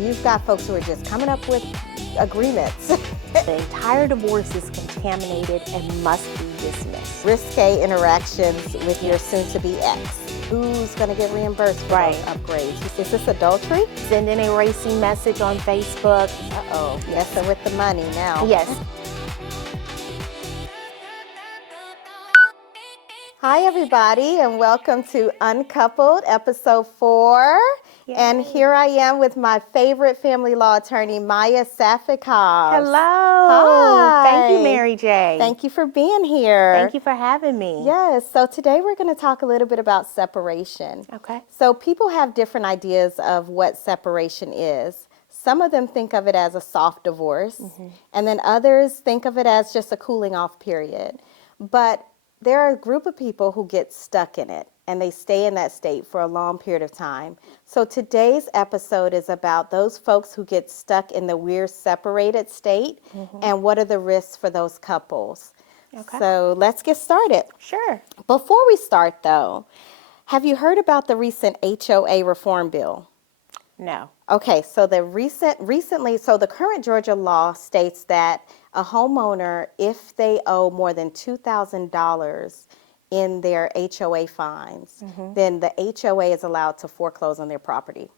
you've got folks who are just coming up with agreements. The entire divorce is contaminated and must be dismissed. Risque interactions with your soon-to-be ex. Who's going to get reimbursed for those upgrades? Is this adultery? Sending a racy message on Facebook. Uh-oh, messing with the money now. Yes. Hi, everybody, and welcome to Uncoupled, episode 4. Yay. And here I am with my favorite family law attorney, Maiya Safikovs. Hello. Hi. Thank you, MaryJ. Thank you for being here. Thank you for having me. Yes, so today we're going to talk a little bit about separation. Okay. So people have different ideas of what separation is. Some of them think of it as a soft divorce, and then others think of it as just a cooling off period. But there are a group of people who get stuck in it, and they stay in that state for a long period of time. So today's episode is about those folks who get stuck in the we're separated state, and what are the risks for those couples. Okay. So let's get started. Sure. Before we start, though, have you heard about the recent HOA reform bill? No. Okay, so recently, the current Georgia law states that a homeowner, if they owe more than $2,000 in their HOA fines, then the HOA is allowed to foreclose on their property.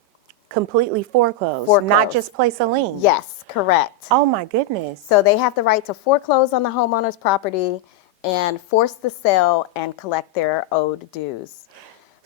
Completely foreclosed, Foreclose. Not just place a lien. Yes, correct. Oh my goodness. So they have the right to foreclose on the homeowner's property and force the sale and collect their owed dues.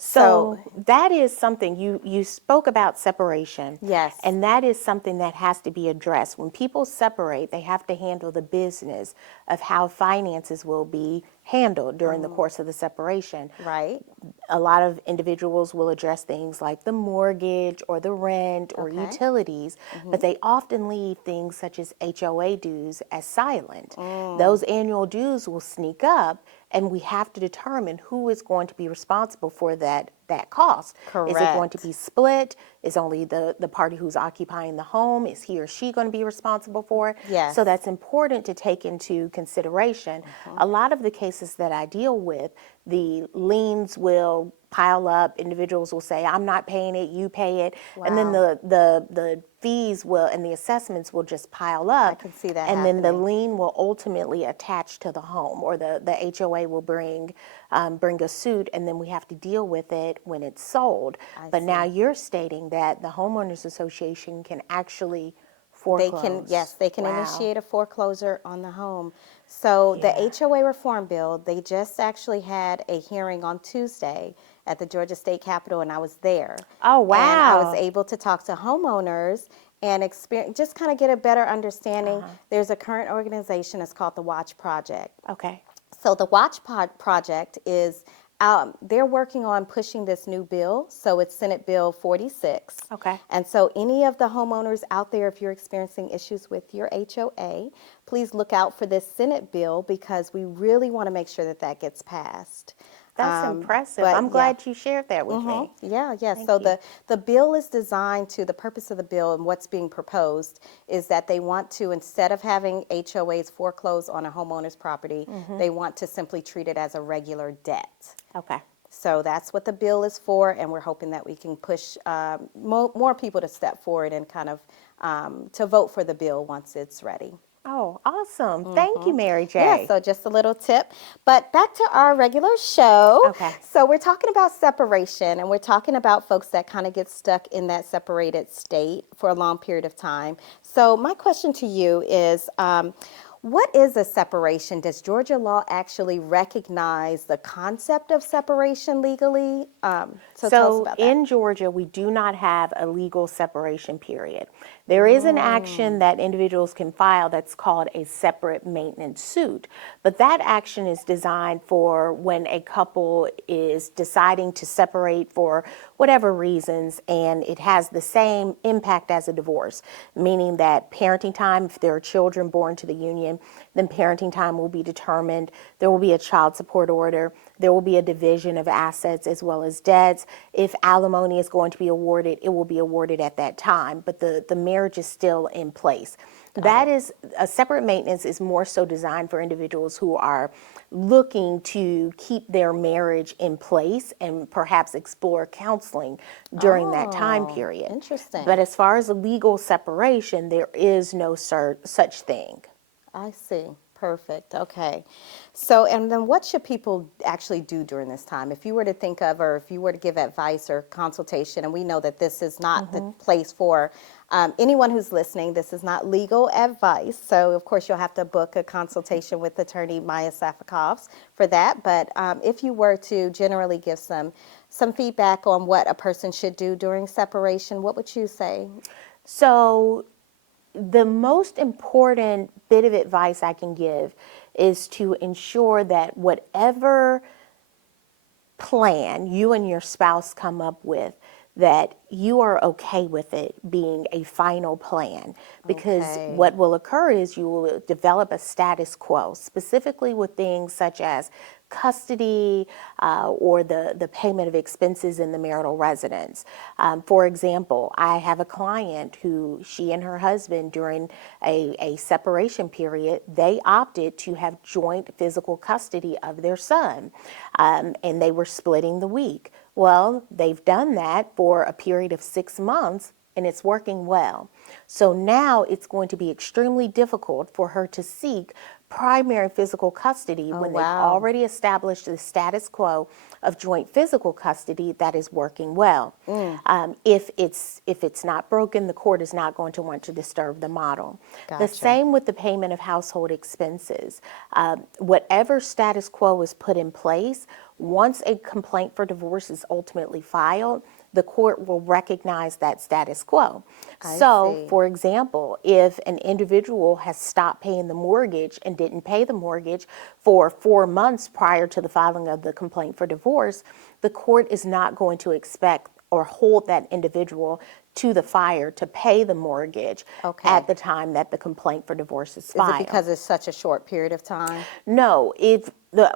So that is something, you spoke about separation. Yes. And that is something that has to be addressed. When people separate, they have to handle the business of how finances will be handled during the course of the separation. Right. A lot of individuals will address things like the mortgage or the rent or utilities, but they often leave things such as HOA dues as silent. Those annual dues will sneak up, and we have to determine who is going to be responsible for that cost. Correct. Is it going to be split? Is only the party who's occupying the home, is he or she going to be responsible for it? Yes. So that's important to take into consideration. A lot of the cases that I deal with, the liens will pile up. Individuals will say, I'm not paying it, you pay it. And then the fees will and the assessments will just pile up. I can see that And then the happening. lien will ultimately attach to the home, or the HOA will bring a suit, and then we have to deal with it when it's sold. But now you're stating that the homeowners association can actually foreclose. They can initiate a foreclosure on the home. So the HOA reform bill, they just actually had a hearing on Tuesday at the Georgia State Capitol, and I was there. Oh, wow. And I was able to talk to homeowners and just kind of get a better understanding. There's a current organization, it's called the Watch Project. Okay. So the Watch Project is, they're working on pushing this new bill. So it's Senate Bill 46. Okay. And so any of the homeowners out there, if you're experiencing issues with your HOA, please look out for this Senate bill, because we really want to make sure that that gets passed. That's impressive. but I'm glad you shared that with me. Yeah. Thank So you. the bill is designed to, the purpose of the bill and what's being proposed is that they want to, instead of having HOAs foreclose on a homeowner's property, they want to simply treat it as a regular debt. Okay. So that's what the bill is for, and we're hoping that we can push more people to step forward and kind of to vote for the bill once it's ready. Oh, awesome. Thank you, MaryJ. Yeah, so just a little tip. But back to our regular show. Okay. So we're talking about separation, and we're talking about folks that kind of get stuck in that separated state for a long period of time. So my question to you is, what is a separation? Does Georgia law actually recognize the concept of separation legally? So tell us about that. In Georgia, we do not have a legal separation period. There is an action that individuals can file that's called a separate maintenance suit, but that action is designed for when a couple is deciding to separate for whatever reasons, and it has the same impact as a divorce, meaning that parenting time, if there are children born to the union, opinion, then parenting time will be determined. There will be a child support order. There will be a division of assets as well as debts. If alimony is going to be awarded, it will be awarded at that time, but the marriage is still in place. That is, a separate maintenance is more so designed for individuals who are looking to keep their marriage in place and perhaps explore counseling during that time Oh, period. interesting. But as far as a legal separation, there is no such thing. I see. Perfect. Okay. So, and then what should people actually do during this time? If you were to think of, or if you were to give advice or consultation, and we know that this is not the place for anyone who's listening, this is not legal advice. So, of course, you'll have to book a consultation with attorney Maiya Safikovs for that. But if you were to generally give some feedback on what a person should do during separation, what would you say? So, the most important bit of advice I can give is to ensure that whatever plan you and your spouse come up with, that you are okay with it being a final plan. Because Okay. what will occur is you will develop a status quo, specifically with things such as custody or the payment of expenses in the marital residence. For example, I have a client who, she and her husband, during a separation period, they opted to have joint physical custody of their son, and they were splitting the week. Well, they've done that for a period of 6 months, and it's working well. So now it's going to be extremely difficult for her to seek primary physical custody when they've wow. already established the status quo of joint physical custody that is working well. If it's not broken, the court is not going to want to disturb the model. The Gotcha. same with the payment of household expenses. Whatever status quo is put in place, once a complaint for divorce is ultimately filed, the court will recognize that status quo. So, see. for example, if an individual has stopped paying the mortgage and didn't pay the mortgage for 4 months prior to the filing of the complaint for divorce, the court is not going to expect or hold that individual to the fire to pay the mortgage Okay. at the time that the complaint for divorce is Is filed. it because it's such a short period of time? No,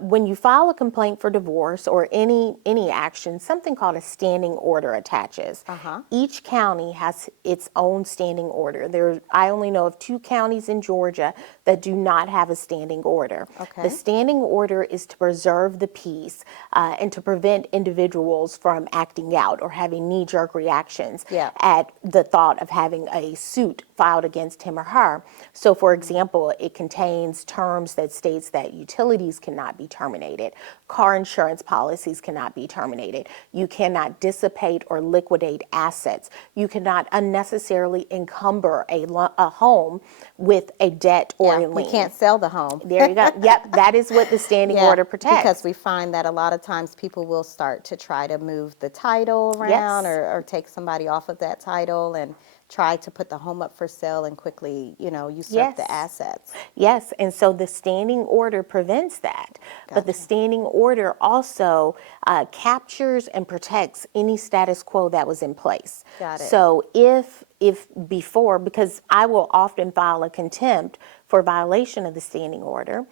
when you file a complaint for divorce or any action, something called a standing order attaches. Each county has its own standing order. I only know of 2 counties in Georgia that do not have a standing order. Okay. The standing order is to preserve the peace and to prevent individuals from acting out or having knee-jerk reactions Yeah. at the thought of having a suit filed against him or her. So, for example, it contains terms that states that utilities cannot be terminated, car insurance policies cannot be terminated, you cannot dissipate or liquidate assets, you cannot unnecessarily encumber a home with a debt or a lien. We can't sell the home. There you go. Yep, that is what the standing order protects. Because we find that a lot of times people will start to try to move the title around Yes. or take somebody off of that title and try to put the home up for sale and quickly, usurp the Yes. assets. Yes, and so the standing order prevents that. But the Gotcha. standing order also captures and protects any status quo that was in place. Got it. So if before, because I will often file a contempt for violation of the standing order,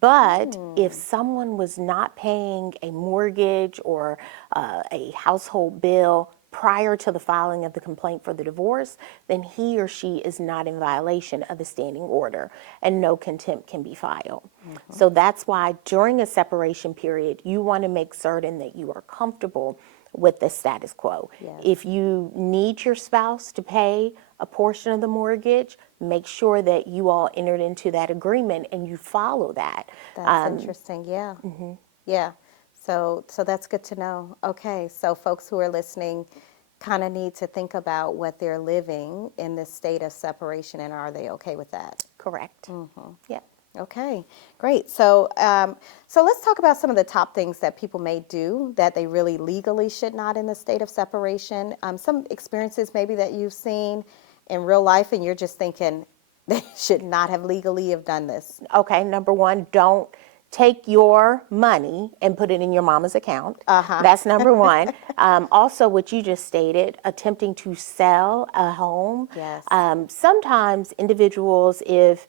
but if someone was not paying a mortgage or a household bill prior to the filing of the complaint for the divorce, then he or she is not in violation of the standing order and no contempt can be filed. So that's why during a separation period, you want to make certain that you are comfortable with the status quo. Yes. If you need your spouse to pay a portion of the mortgage, make sure that you all entered into that agreement and you follow that. That's interesting. Yeah. Yeah. So that's good to know. Okay. So folks who are listening kind of need to think about what they're living in this state of separation and are they okay with that? Correct. Yeah. Okay, great. So let's talk about some of the top things that people may do that they really legally should not in the state of separation. Some experiences maybe that you've seen in real life and you're just thinking they should not have legally have done this. Okay, number one, don't take your money and put it in your mama's account. Uh-huh. That's number one. Also, what you just stated, attempting to sell a home. Yes. Sometimes individuals, if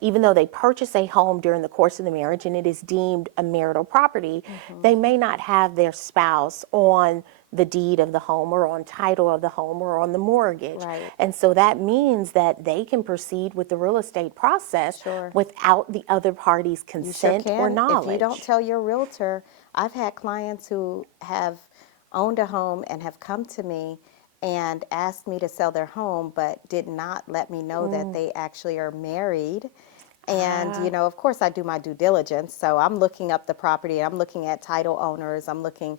even though they purchase a home during the course of the marriage and it is deemed a marital property, they may not have their spouse on the deed of the home or on title of the home or on the mortgage. Right. And so that means that they can proceed with the real estate process Sure. without the other party's You sure consent or can. knowledge. If you don't tell your realtor, I've had clients who have owned a home and have come to me and asked me to sell their home, but did not let me know that they actually are married. And, of course, I do my due diligence. So I'm looking up the property, I'm looking at title owners, I'm looking,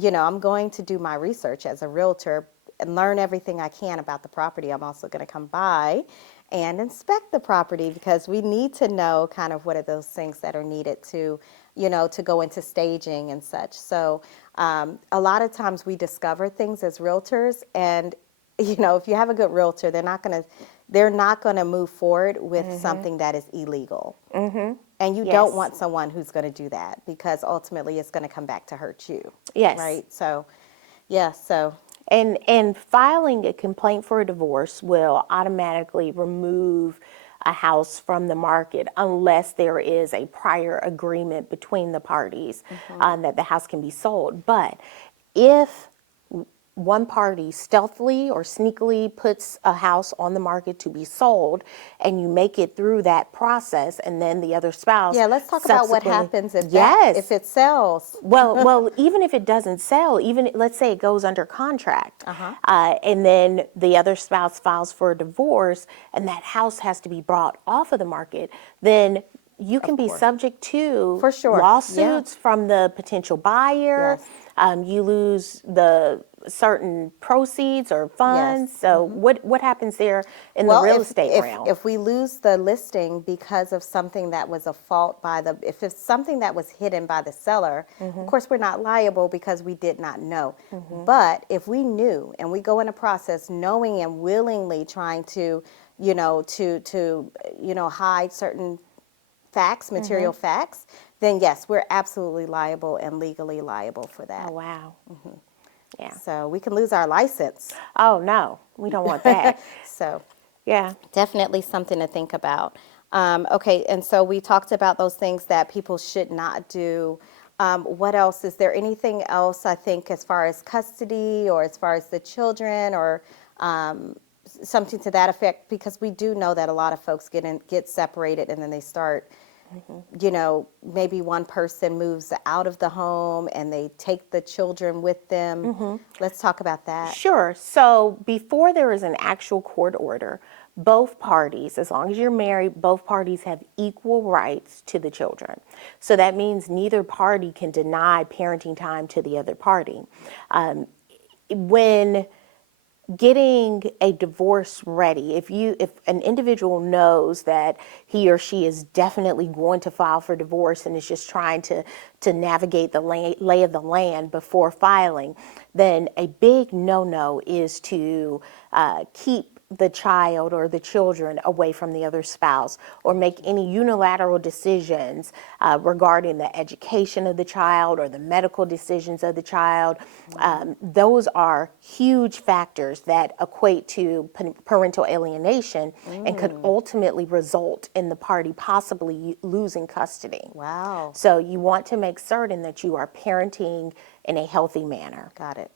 I'm going to do my research as a realtor and learn everything I can about the property. I'm also going to come by and inspect the property because we need to know kind of what are those things that are needed to, to go into staging and such. So a lot of times we discover things as realtors, and if you have a good realtor, they're not gonna move forward with something that is illegal. And you don't Yes. want someone who's going to do that because ultimately it's going to come back to hurt you. Yes. Right? So, yeah, so. And filing a complaint for a divorce will automatically remove a house from the market unless there is a prior agreement between the parties that the house can be sold. But if one party stealthily or sneakily puts a house on the market to be sold and you make it through that process and then the other spouse Yeah, let's talk about what happens if if it sells. well, even if it doesn't sell, even let's say it goes under contract, and then the other spouse files for a divorce, and that house has to be brought off of the market, then you can be course. subject to For sure. lawsuits from the potential buyer. Yes. You lose the certain proceeds or funds. Yes. So what happens there in the real estate realm? If we lose the listing because of something that was a fault if it's something that was hidden by the seller, of course we're not liable because we did not know. But if we knew and we go in a process knowing and willingly trying to, hide certain facts, material facts, then yes, we're absolutely liable and legally liable for that. Oh, wow. Yeah. So we can lose our license. Oh, no, we don't want that. So Yeah. definitely something to think about. Okay, and so we talked about those things that people should not do. What else? Is there anything else, I think, as far as custody or as far as the children or something to that effect? Because we do know that a lot of folks get separated and then they start, maybe one person moves out of the home and they take the children with them. Let's talk about that. Sure. So before there is an actual court order, both parties, as long as you're married, both parties have equal rights to the children. So that means neither party can deny parenting time to the other party. When getting a divorce ready, if an individual knows that he or she is definitely going to file for divorce and is just trying to navigate the lay of the land before filing, then a big no-no is to keep the child or the children away from the other spouse or make any unilateral decisions regarding the education of the child or the medical decisions of the child. Those are huge factors that equate to parental alienation and could ultimately result in the party possibly losing custody. Wow. So you want to make certain that you are parenting in a healthy manner. Got it.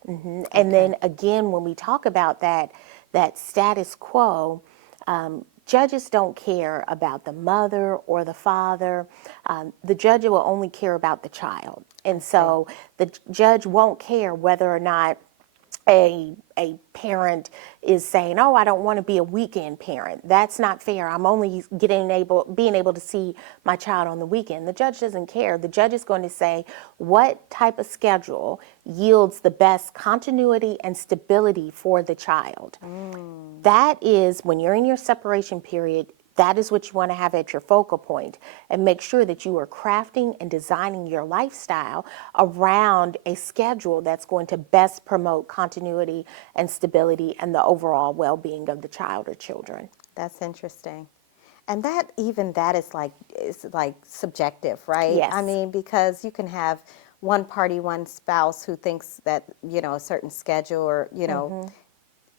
And then again, when we talk about that status quo, judges don't care about the mother or the father. The judge will only care about the child. And so the judge won't care whether or not a parent is saying, "Oh, I don't want to be a weekend parent. That's not fair. I'm only being able to see my child on the weekend." The judge doesn't care. The judge is going to say what type of schedule yields the best continuity and stability for the child. That is when you're in your separation period. That is what you want to have at your focal point, and make sure that you are crafting and designing your lifestyle around a schedule that's going to best promote continuity and stability and the overall well-being of the child or children. That's interesting. And that is like subjective, right? I Yes. mean, because you can have one party, one spouse who thinks that, a certain schedule or,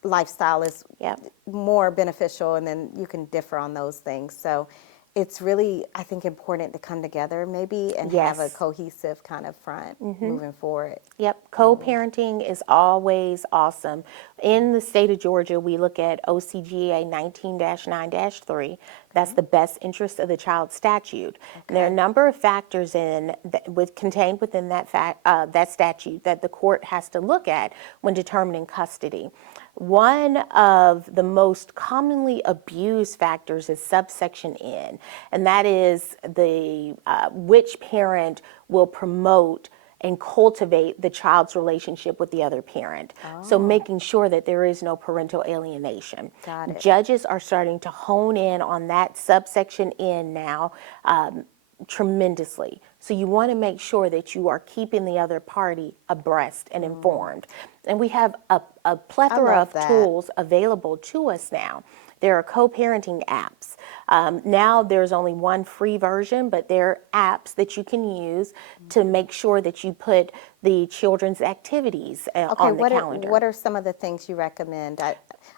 lifestyle is Yep. more beneficial, and then you can differ on those things. So it's really, I think, important to come together maybe and have a Yes. cohesive kind of front moving forward. Yep, co-parenting is always awesome. In the state of Georgia, we look at OCGA 19-9-3. That's Okay. the best interest of the child statute. And there are a Okay. number of factors contained within that statute that the court has to look at when determining custody. One of the most commonly abused factors is subsection N, and that is the which parent will promote and cultivate the child's relationship with the other parent. So Oh, making sure that there is no parental alienation. got it. Judges are starting to hone in on that subsection N now tremendously. So you want to make sure that you are keeping the other party abreast and informed. And we have a I plethora love of that. tools available to us now. There are co-parenting apps. Now there's only one free version, but there are apps that you can use to make sure that you put the children's activities Okay, on the calendar. what are some of the things you recommend?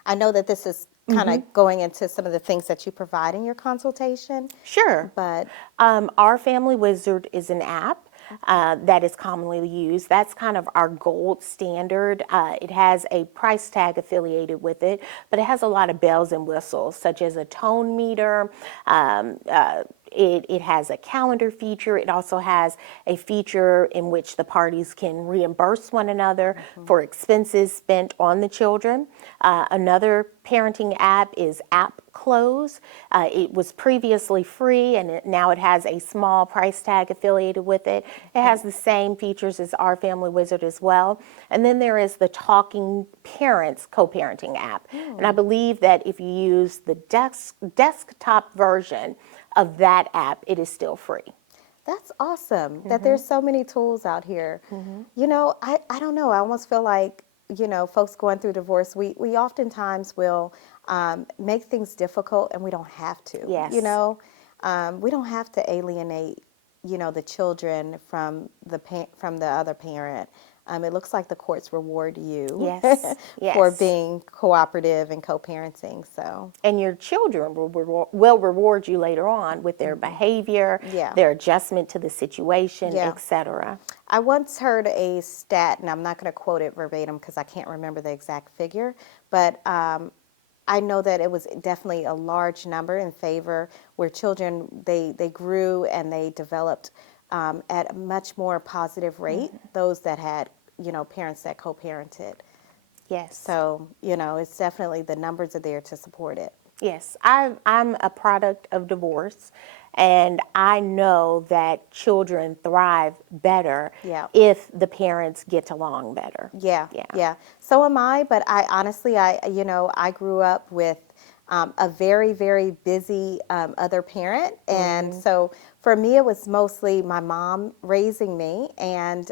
I know that this is kind of going into some of the things that you provide in your consultation, Sure. but Our Family Wizard is an app that is commonly used. That's kind of our gold standard. It has a price tag affiliated with it, but it has a lot of bells and whistles, such as a tone meter. It has a calendar feature. It also has a feature in which the parties can reimburse one another for expenses spent on the children. Another parenting app is App Close. It was previously free, and now it has a small price tag affiliated with it. It has the same features as Our Family Wizard as well. And then there is the Talking Parents co-parenting app. And I believe that if you use the desktop version of that app, it is still free. that's awesome that there's so many tools out here. I don't know. I almost feel like, folks going through divorce, we oftentimes will make things difficult, and we don't have to. Yes. We don't have to alienate, the children from from the other parent. It looks like the courts reward you Yes. for Yes. being cooperative and co-parenting. So, And your children will reward you later on with their behavior, yeah. their adjustment to the situation, Yeah. etc. I once heard a stat, and I'm not going to quote it verbatim because I can't remember the exact figure, but I know that it was definitely a large number in favor where children, they grew and they developed at a much more positive rate, those that had, parents that co-parented. Yes. So, it's definitely, the numbers are there to support it. Yes, I'm a product of divorce, and I know that children thrive better Yeah. if the parents get along better. Yeah, Yeah. yeah. So am I, but I honestly, I grew up with a very, very busy other parent. And so for me, it was mostly my mom raising me. And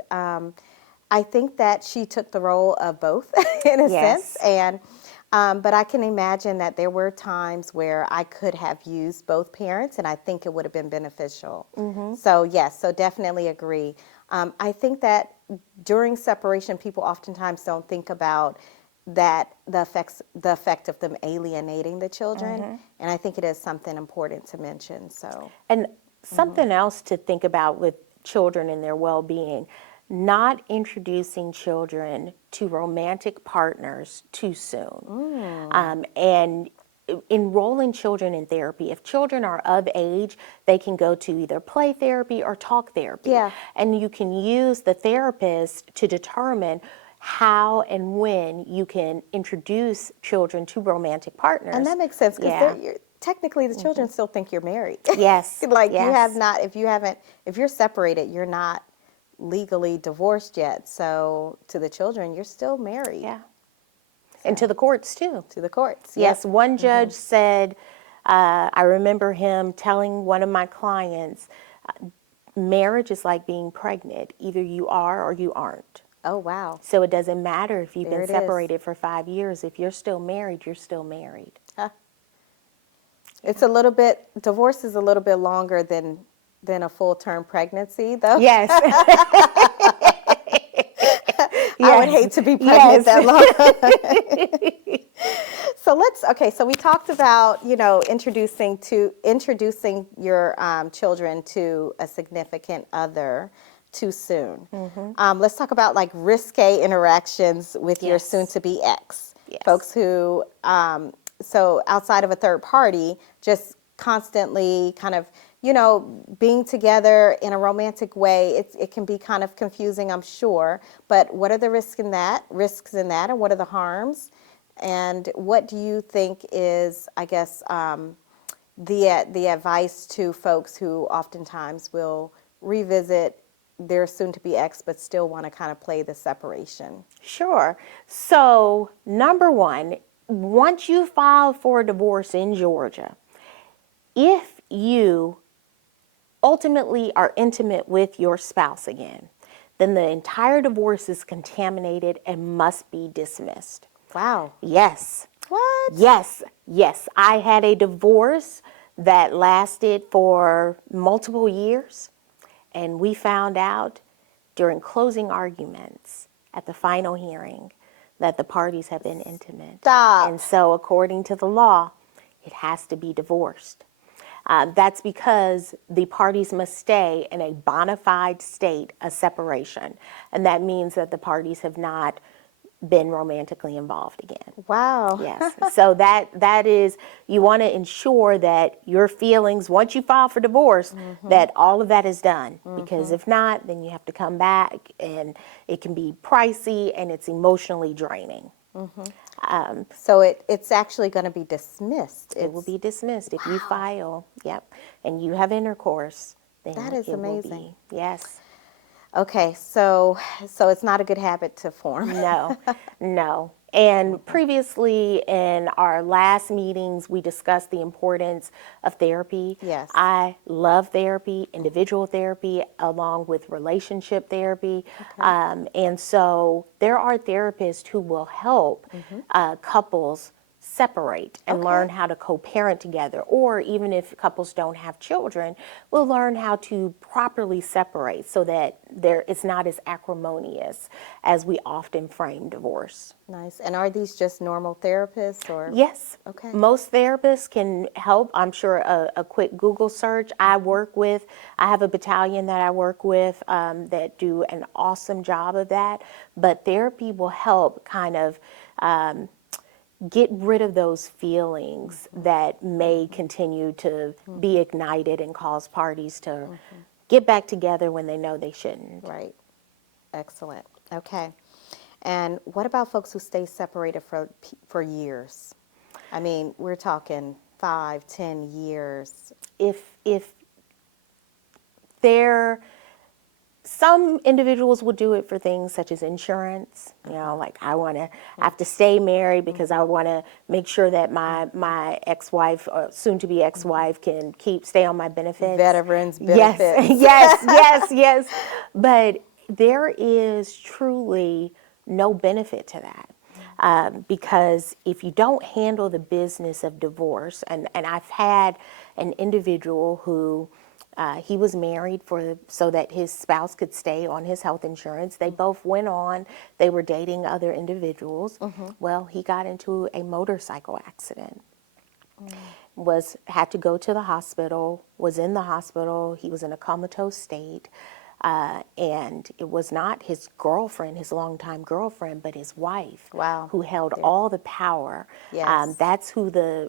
I think that she took the role of both in a sense. Yes. And but I can imagine that there were times where I could have used both parents, and I think it would have been beneficial. So yes, so definitely agree. I think that during separation, people oftentimes don't think about that the effect of them alienating the children, and I think it is something important to mention. So And something else to think about with children and their well-being, not introducing children to romantic partners too soon. And enrolling children in therapy. If children are of age, they can go to either play therapy or talk therapy. Yeah. And you can use the therapist to determine how and when you can introduce children to romantic partners. and that makes sense because Yeah. technically the children still think you're married. Yes. Like you have Yes. not, if you're separated, you're not legally divorced yet. So to the children, you're still married. Yeah. And to the courts too. To the courts. Yes, Yep. one judge said, I remember him telling one of my clients, marriage is like being pregnant. Either you are or you aren't. Oh, wow. So it doesn't matter if you've There been it is. separated for 5 years. If you're still married, you're still married. Huh. It's a little bit, divorce is a little bit longer than a full-term pregnancy, though. Yes. I would Yes. hate to be pregnant Yes. that long. So we talked about, introducing your children to a significant other too soon. Let's talk about like risque interactions with your Yes. soon-to-be ex. Yes. Folks who, so outside of a third party, just constantly kind of, being together in a romantic way, it can be kind of confusing, I'm sure. But what are the risks in that, and what are the harms? And what do you think is, I guess, the advice to folks who oftentimes will revisit their soon-to-be ex, but still want to kind of play the separation? Sure. So, number one, once you file for a divorce in Georgia, if you ultimately are intimate with your spouse again, then the entire divorce is contaminated and must be dismissed. Wow. Yes. What? Yes. Yes. I had a divorce that lasted for multiple years, and we found out during closing arguments at the final hearing that the parties have been intimate. Stop. And so, according to the law, it has to be divorced. That's because the parties must stay in a bona fide state of separation. And that means that the parties have not been romantically involved again. Wow. Yes. So that is, you want to ensure that your feelings, once you file for divorce, that all of that is done. Because if not, then you have to come back and it can be pricey and it's emotionally draining. So it's actually going to be dismissed. It will be dismissed if you file, yep, and you have intercourse, then That is it amazing. will be, yes. Okay, so it's not a good habit to form. No, no. And previously in our last meetings, we discussed the importance of therapy. Yes. I love therapy, individual therapy, along with relationship therapy. And so there are therapists who will help couples separate and learn how to co-parent together, or even if couples don't have children, we'll learn how to properly separate so that it's not as acrimonious as we often frame divorce. Nice. And are these just normal therapists or? Yes. Okay. Most therapists can help. I'm sure a quick Google search. I have a battalion that I work with that do an awesome job of that. But therapy will help kind of get rid of those feelings that may continue to be ignited and cause parties to get back together when they know they shouldn't. Right. Excellent. Okay. And what about folks who stay separated for years? I mean, we're talking 5, 10 years. If they're Some individuals will do it for things such as insurance. Like I have to stay married because I want to make sure that my ex-wife, or soon-to-be ex-wife, can stay on my benefits. Veterans benefits. Yes. But there is truly no benefit to that. Because if you don't handle the business of divorce, and I've had an individual who he was married so that his spouse could stay on his health insurance. They both went on. They were dating other individuals. Well, he got into a motorcycle accident. Had to go to the hospital, was in the hospital. He was in a comatose state. And it was not his girlfriend, his longtime girlfriend, but his wife. Wow. Who held all the power. Yes. That's who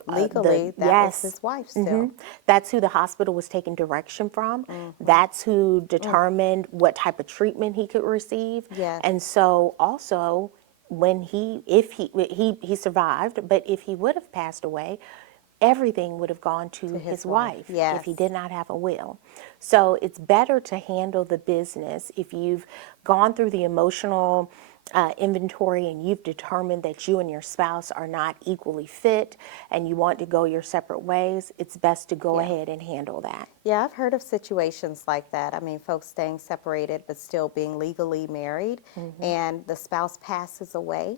legally, that was his wife still. That's who the hospital was taking direction from. That's who determined what type of treatment he could receive. Yes. And so also when if he survived, but if he would have passed away, everything would have gone to his wife Yes. if he did not have a will. So it's better to handle the business if you've gone through the emotional inventory and you've determined that you and your spouse are not equally fit and you want to go your separate ways. It's best to go ahead and handle that. Yeah, I've heard of situations like that. I mean, folks staying separated but still being legally married, and the spouse passes away.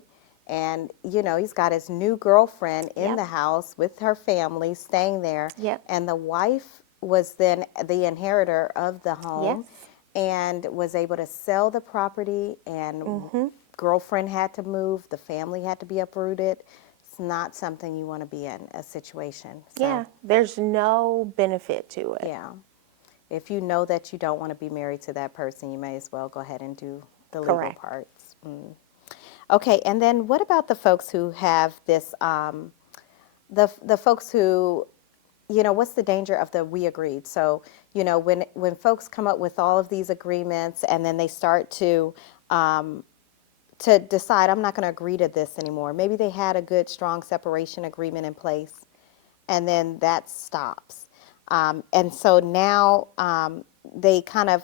and he's got his new girlfriend in Yep. the house with her family staying there, Yep. and the wife was then the inheritor of the home, Yes. and was able to sell the property, and girlfriend had to move, the family had to be uprooted. It's not something you want to be in, a situation. So, Yeah, there's no benefit to it. yeah. If you know that you don't want to be married to that person, you may as well go ahead and do the legal Correct. parts. Okay, and then what about the folks who have this, the folks who, what's the danger of the we agreed? So, when folks come up with all of these agreements and then they start to decide, I'm not going to agree to this anymore. Maybe they had a good, strong separation agreement in place, and then that stops. And so now they kind of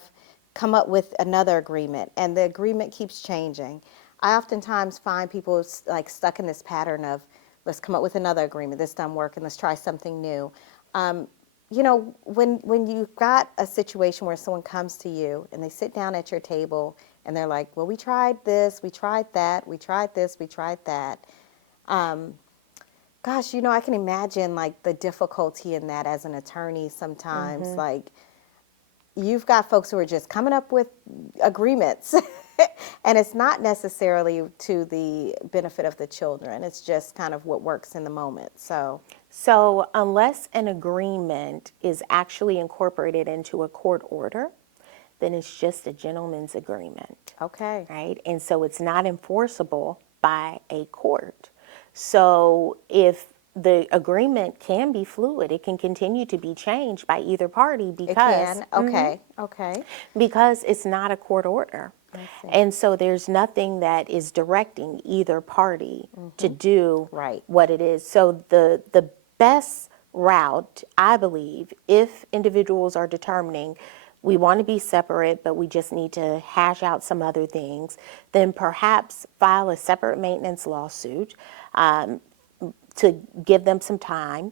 come up with another agreement, and the agreement keeps changing. I oftentimes find people like stuck in this pattern of, let's come up with another agreement. This doesn't work, and let's try something new. When you've got a situation where someone comes to you and they sit down at your table and they're like, well, we tried this, we tried that, we tried this, we tried that. Gosh, I can imagine like the difficulty in that as an attorney sometimes. Like, you've got folks who are just coming up with agreements and it's not necessarily to the benefit of the children. It's just kind of what works in the moment. So unless an agreement is actually incorporated into a court order, then it's just a gentleman's agreement. Okay. Right? And so it's not enforceable by a court. So if the agreement can be fluid, it can continue to be changed by either party It can. Okay. Mhm. Okay. Because it's not a court order. I see. And so there's nothing that is directing either party to do Right. what it is. So the best route, I believe, if individuals are determining we want to be separate, but we just need to hash out some other things, then perhaps file a separate maintenance lawsuit to give them some time.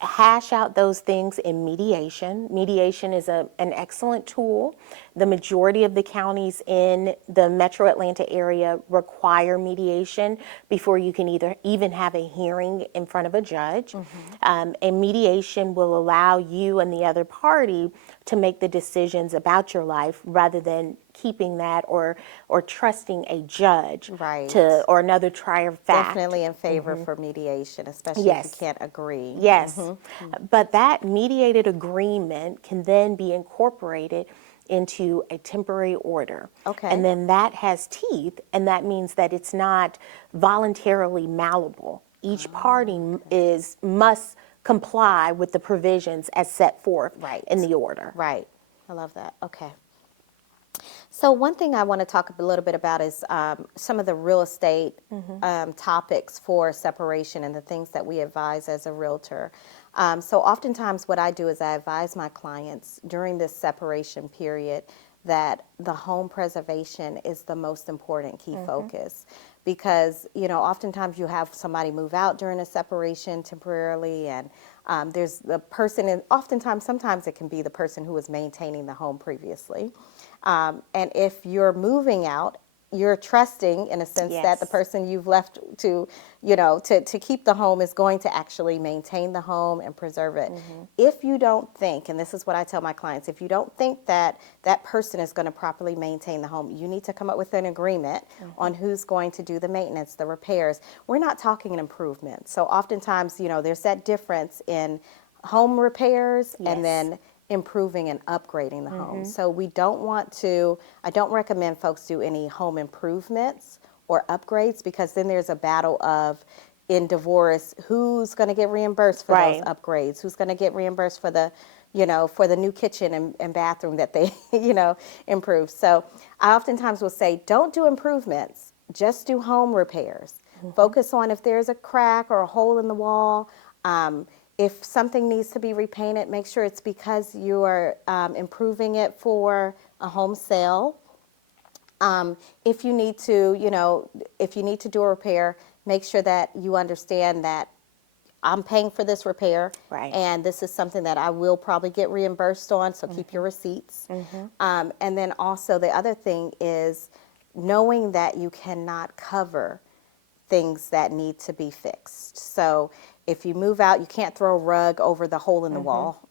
Hash out those things in mediation. Mediation is an excellent tool. The majority of the counties in the metro Atlanta area require mediation before you can even have a hearing in front of a judge. And mediation will allow you and the other party to make the decisions about your life rather than keeping that or trusting a judge Right. or another trier of fact. Definitely in favor for mediation, especially if Yes. you can't agree. Yes, but that mediated agreement can then be incorporated into a temporary order. Okay. And then that has teeth, and that means that it's not voluntarily malleable. Each party must comply with the provisions as set forth Right. in the order. Right. I love that. Okay. So one thing I want to talk a little bit about is some of the real estate topics for separation and the things that we advise as a realtor. So oftentimes what I do is I advise my clients during this separation period that the home preservation is the most important key focus, because oftentimes you have somebody move out during a separation temporarily, and there's the person, and sometimes it can be the person who was maintaining the home previously. And if you're moving out, you're trusting, in a sense, that the Yes. person you've left to keep the home is going to actually maintain the home and preserve it. If you don't think, and this is what I tell my clients, if you don't think that that person is going to properly maintain the home, you need to come up with an agreement on who's going to do the maintenance, the repairs. We're not talking an improvement. So oftentimes, there's that difference in home repairs and Yes. then improving and upgrading the home. So I don't recommend folks do any home improvements or upgrades, because then there's a battle of, in divorce, who's going to get reimbursed for Right. those upgrades? Who's going to get reimbursed for the, for the new kitchen and bathroom that they, improved? So I oftentimes will say, don't do improvements, just do home repairs. Focus on if there's a crack or a hole in the wall. If something needs to be repainted, make sure it's because you are improving it for a home sale. If you need to do a repair, make sure that you understand that I'm paying for this repair, Right. and this is something that I will probably get reimbursed on, so keep your receipts. And then also the other thing is knowing that you cannot cover things that need to be fixed. So if you move out, you can't throw a rug over the hole in the wall.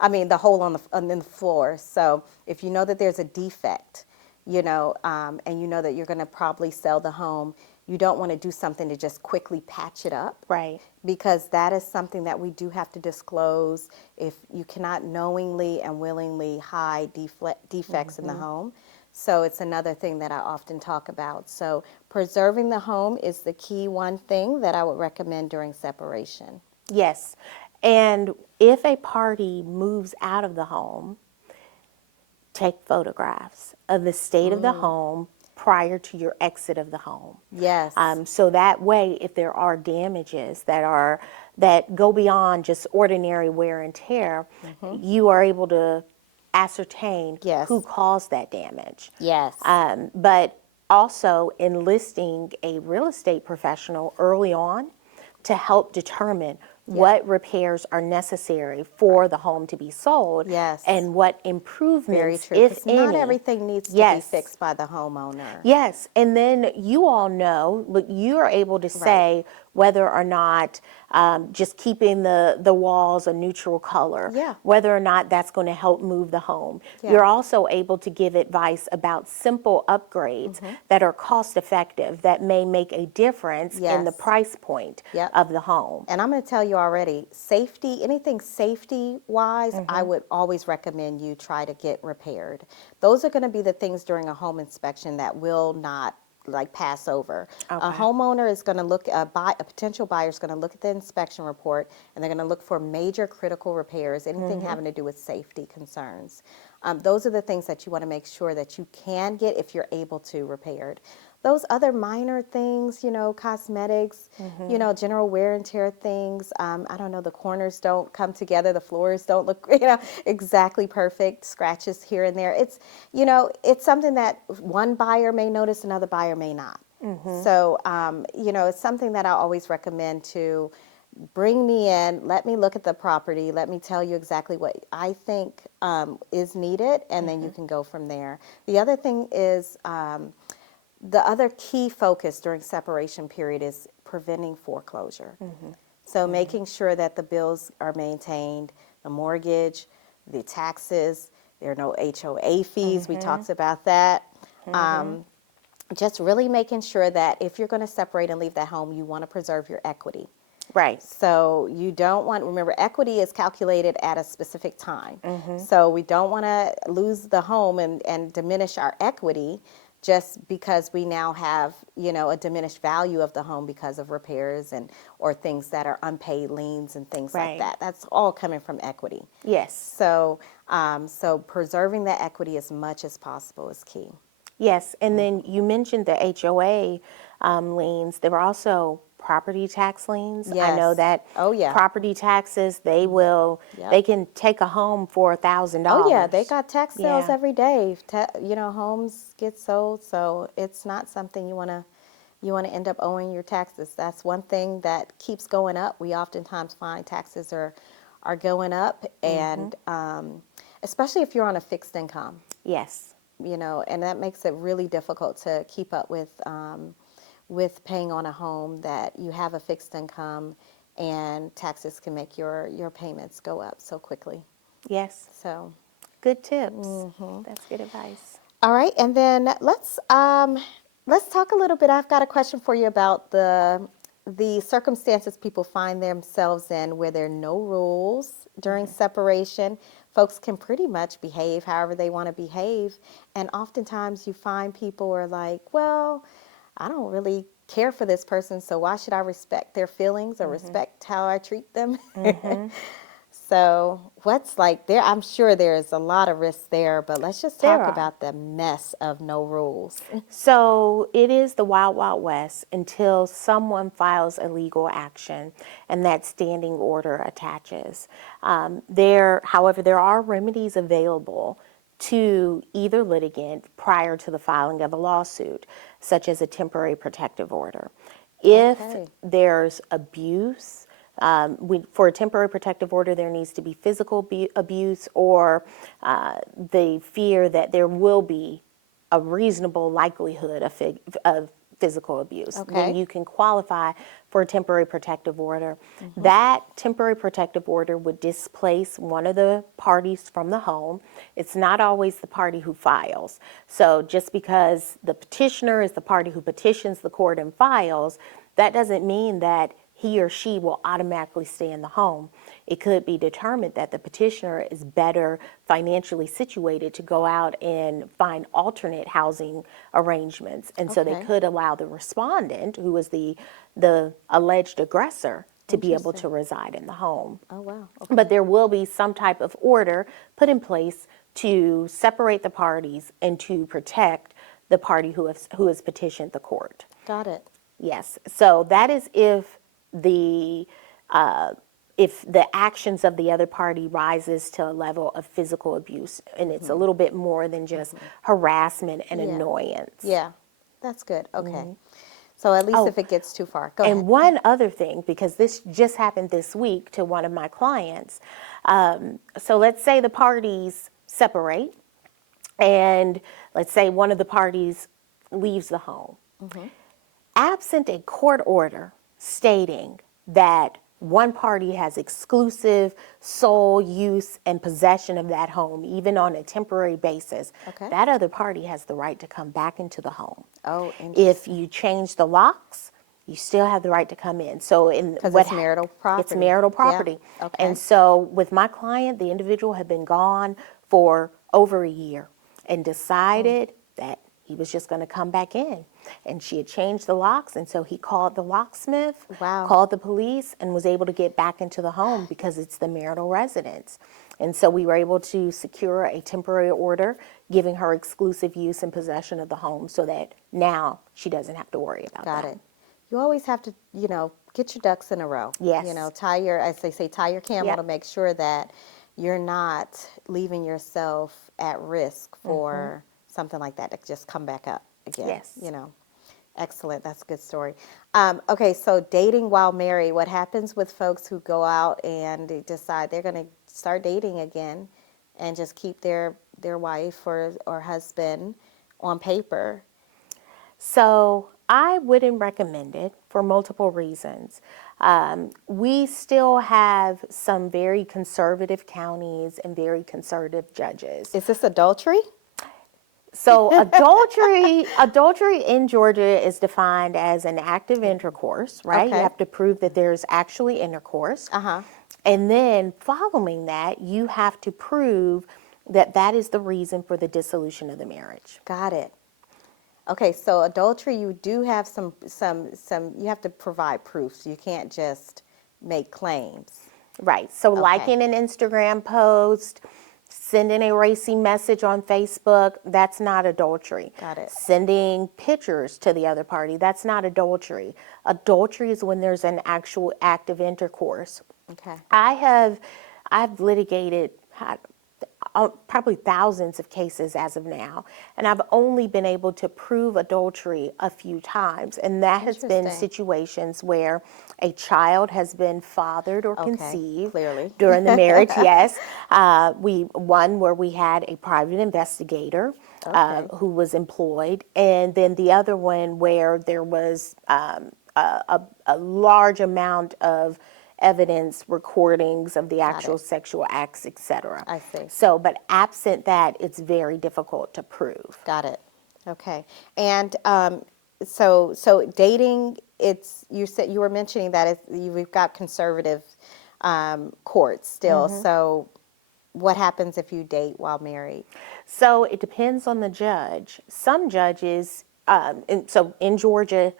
I mean, the hole on the floor. So if you know that there's a defect, and you know that you're going to probably sell the home, you don't want to do something to just quickly patch it up. Right. Because that is something that we do have to disclose. If you cannot knowingly and willingly hide defects in the home. So it's another thing that I often talk about. So preserving the home is the key one thing that I would recommend during separation. Yes. And if a party moves out of the home, take photographs of the state of the home prior to your exit of the home. Yes. So that way, if there are damages that go beyond just ordinary wear and tear, you are able to ascertain Yes. who caused that damage. Yes. But also enlisting a real estate professional early on to help determine what repairs are necessary for the home to be sold. Yes. And what Very improvements, true. if 'Cause any. not everything needs to be fixed by the homeowner. Yes, and then you all know, look, you are able to say whether or not just keeping the walls a neutral color, Yeah. whether or not that's going to help move the home. Yeah. You're also able to give advice about simple upgrades that are cost effective, that may make a difference in the Yes. price point Yep. of the home. And I'm going to tell you already, safety, anything safety wise, I would always recommend you try to get repaired. Those are going to be the things during a home inspection that will not pass over. A Okay. homeowner is going to a potential buyer is going to look at the inspection report, and they're going to look for major critical repairs, anything having to do with safety concerns. Those are the things that you want to make sure that you can get if you're able to repaired. Those other minor things, cosmetics, general wear and tear things. I don't know, the corners don't come together, the floors don't look, exactly perfect, scratches here and there. It's something that one buyer may notice, another buyer may not. So, it's something that I always recommend to bring me in, let me look at the property, let me tell you exactly what I think is needed, and then you can go from there. The other thing is, the other key focus during separation period is preventing foreclosure. So making sure that the bills are maintained, the mortgage, the taxes, there are no HOA fees. We talked about that. Just really making sure that if you're going to separate and leave that home, you want to preserve your equity. Right. So you don't remember, equity is calculated at a specific time. So we don't want to lose the home and diminish our equity just because we now have, a diminished value of the home because of repairs or things that are unpaid liens and things like that. That's all coming from equity. Yes. So, so preserving the equity as much as possible is key. Yes, and then you mentioned the HOA liens. There were also property tax liens. I know Yes. that Oh, yeah. property taxes, they can take a home for $1,000. Oh yeah, they got tax sales Yeah. every day. Homes get sold, so it's not something you want to end up owing your taxes. That's one thing that keeps going up. We oftentimes find taxes are going up, and especially if you're on a fixed income. Yes. And that makes it really difficult to keep up with paying on a home that you have a fixed income, and taxes can make your payments go up so quickly. Yes. So, Good tips. That's good advice. all right, and then let's talk a little bit. I've got a question for you about the circumstances people find themselves in where there are no rules during separation. Folks can pretty much behave however they want to behave, and oftentimes you find people are like, well, I don't really care for this person, so why should I respect their feelings or respect how I treat them? So what's there? I'm sure there's a lot of risks there, but let's just There talk are. about the mess of no rules. So it is the wild, wild west until someone files a legal action and that standing order attaches. However, there are remedies available to either litigant prior to the filing of a lawsuit, such as a temporary protective order. If Okay. there's abuse, for a temporary protective order, there needs to be physical abuse or the fear that there will be a reasonable likelihood of physical abuse, Okay. then you can qualify for a temporary protective order. That temporary protective order would displace one of the parties from the home. It's not always the party who files. So just because the petitioner is the party who petitions the court and files, that doesn't mean that he or she will automatically stay in the home. It could be determined that the petitioner is better financially situated to go out and find alternate housing arrangements. And so they Okay. could allow the respondent, who is the alleged aggressor, to be able to reside in the home. Oh, wow. Okay. But there will be some type of order put in place to separate the parties and to protect the party who has petitioned the court. Got it. Yes. So that is if the actions of the other party rises to a level of physical abuse, and it's a little bit more than just harassment and Yeah. annoyance. Yeah, that's good. Okay. So at least if it gets too far. Go ahead. And one other thing, because this just happened this week to one of my clients. So let's say the parties separate, and let's say one of the parties leaves the home. Absent a court order stating that one party has exclusive sole use and possession of that home, even on a temporary basis, Okay. that other party has the right to come back into the home. Oh, interesting. If you change the locks, you still have the right to come in. So Because it's marital property. It's marital property. Yeah. Okay. And so with my client, the individual had been gone for over a year and decided that he was just going to come back in. And she had changed the locks, and so he called the locksmith, Wow. called the police, and was able to get back into the home because it's the marital residence. And so we were able to secure a temporary order giving her exclusive use and possession of the home so that now she doesn't have to worry about that. Got it. You always have to, get your ducks in a row. Yes. As they say, tie your camel Yep. to make sure that you're not leaving yourself at risk for something like that to just come back up again. Yes. Excellent. That's a good story. Okay, so dating while married. What happens with folks who go out and they decide they're going to start dating again and just keep their wife or husband on paper? So I wouldn't recommend it for multiple reasons. We still have some very conservative counties and very conservative judges. Is this adultery? So adultery in Georgia is defined as an act of intercourse, right? You Okay. have to prove that there's actually intercourse. Uh-huh. And then following that, you have to prove that that is the reason for the dissolution of the marriage. Got it. Okay, so adultery, you do have some you have to provide proofs. You can't just make claims. Right. So liking an Instagram post, sending a racy message on Facebook, that's not adultery. Got it. Sending pictures to the other party, that's not adultery. Adultery is when there's an actual act of intercourse. Okay. I've litigated probably thousands of cases as of now, and I've only been able to prove adultery a few times, and that has been Interesting. situations where a child has been fathered or conceived clearly. during the marriage. Yes, one where we had a private investigator who was employed, and then the other one where there was a large amount of evidence, recordings of the actual sexual acts, etc. I see. So, but absent that, it's very difficult to prove. Got it. Okay. And so dating, you were mentioning that we've got conservative courts still. So what happens if you date while married? So it depends on the judge. Some judges, in Georgia,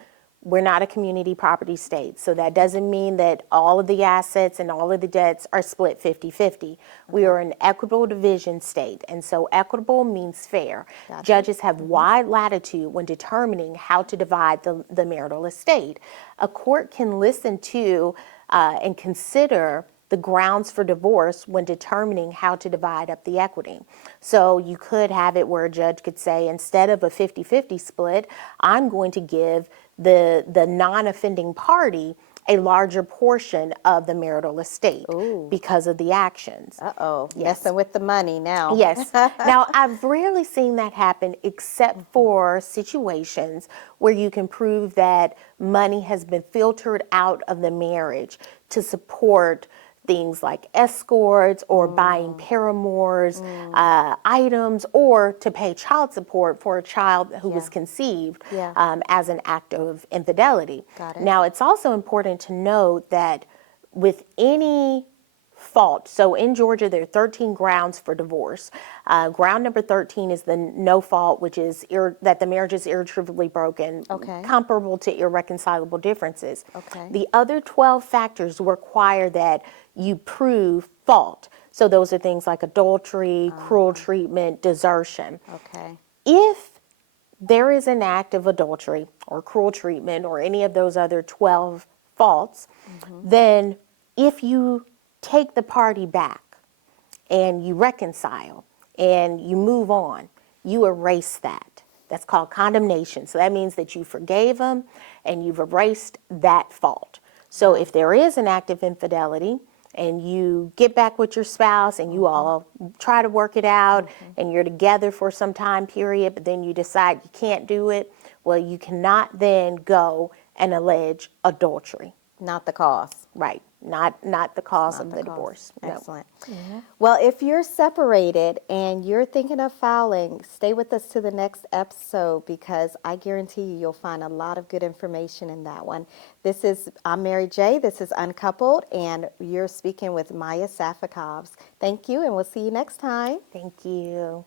we're not a community property state, so that doesn't mean that all of the assets and all of the debts are split 50-50. We are an equitable division state, and so equitable means fair. Gotcha. Judges have wide latitude when determining how to divide the marital estate. A court can listen to and consider the grounds for divorce when determining how to divide up the equity. So you could have it where a judge could say, instead of a 50-50 split, I'm going to give the non-offending party a larger portion of the marital estate Ooh. because of the actions. Uh-oh, Yes. messing with the money now. Yes. Now, I've rarely seen that happen except for situations where you can prove that money has been filtered out of the marriage to support things like escorts or buying paramours, items, or to pay child support for a child who was Yeah. conceived Yeah. as an act of infidelity. Got it. Now, it's also important to note that with any fault. So in Georgia, there are 13 grounds for divorce. Ground number 13 is the no fault, which is that the marriage is irretrievably broken, Okay. comparable to irreconcilable differences. Okay. The other 12 factors require that you prove fault. So those are things like adultery, cruel treatment, desertion. Okay. If there is an act of adultery or cruel treatment or any of those other 12 faults, then if you take the party back and you reconcile and you move on, you erase that. That's called condemnation. So that means that you forgave them and you've erased that fault. So if there is an act of infidelity and you get back with your spouse and you all try to work it out and you're together for some time period, but then you decide you can't do it, well, you cannot then go and allege adultery. Not the cause. Right. Not the cause Not of the the cause. divorce. No. Excellent. Well, if you're separated and you're thinking of filing, stay with us to the next episode because I guarantee you'll find a lot of good information in that one. I'm MaryJ. This is Uncoupled, and you're speaking with Maiya Safikovs. Thank you, and we'll see you next time. Thank you.